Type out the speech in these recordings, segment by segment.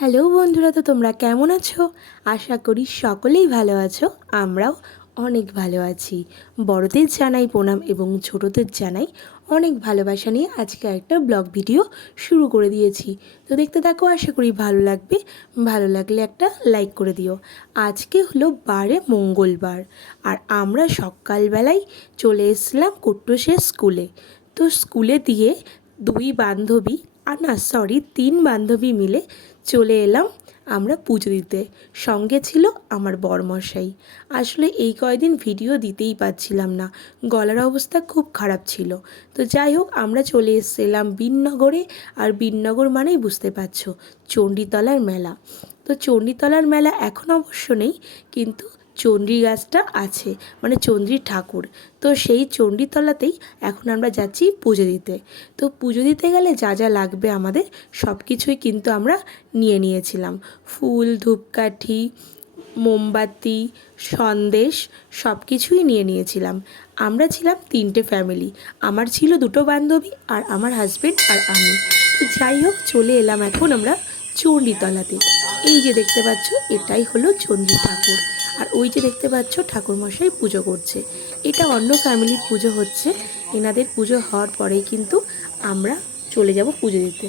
Hello বন্ধুরা, তো তোমরা কেমন আছো? আশা করি সকলেই ভালো আছো, আমরাও অনেক ভালো আছি। বড়দের জানাই প্রণাম এবং ছোটদের জানাই অনেক ভালোবাসা নিয়ে আজকে একটা ব্লগ ভিডিও শুরু করে দিয়েছি। তো দেখতে থাকো, আশা করি ভালো লাগবে। ভালো লাগলে একটা লাইক করে দিও। আজকে হলো বারে মঙ্গলবার, আর আমরা সকালবেলায় চলে এসলাম কুট্টুসের স্কুলে। তো স্কুলে দিয়ে দুই বান্ধবী আর না সরি তিন বান্ধবী মিলে চলে এলাম আমরা পুজো দিতে। সঙ্গে ছিল আমার বরমশাই। আসলে এই কয়দিন ভিডিও দিতেই পারছিলাম না। গলার অবস্থা খুব খারাপ ছিল। তো যাই হোক, আমরা চলে এসেছিলাম বিননগরে আর বিননগর মানেই বুঝতে পারছ, চণ্ডীতলার মেলা। তো চণ্ডীতলার মেলা এখন অবশ্য নেই, কিন্তু চণ্ডী গাছটা আছে মানে চণ্ডীর ঠাকুর। তো সেই চণ্ডীতলাতেই এখন আমরা যাচ্ছি পুজো দিতে। তো পুজো দিতে গেলে যা যা লাগবে আমাদের সব কিছুই কিন্তু আমরা নিয়ে নিয়েছিলাম। ফুল, ধূপকাঠি, মোমবাতি, সন্দেশ সব কিছুই নিয়ে নিয়েছিলাম। আমরা ছিলাম তিনটে ফ্যামিলি আমার ছিল দুটো বান্ধবী আর আমার হাজবেন্ড আর আমি। তো যাই হোক, চলে এলাম এখন আমরা চণ্ডীতলাতে এই যে দেখতে পাচ্ছ, এটাই হলো চণ্ডী ঠাকুর। আর ওই যে দেখতে পাচ্ছ ঠাকুরমশাই পুজো করছে। এটা অন্য ফ্যামিলির পুজো হচ্ছে। এনাদের পুজো হওয়ার পরেই কিন্তু আমরা চলে যাব পুজো দিতে।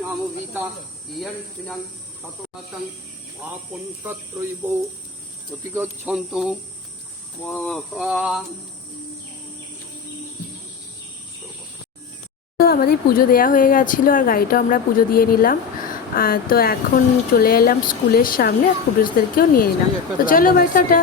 নামভিতা ইয়ং চিনং শতনাতং আপন তত্রৈব প্রতিগচ্ছন্তু। তো আমাদের পুজো দেওয়া হয়ে গেছিল আর গাড়িটাও আমরা পুজো দিয়ে নিলাম। তো এখন চলে এলাম স্কুলের সামনে আর কুটুসদেরকেও নিয়ে নিলাম। তো চলো বাই টাটা।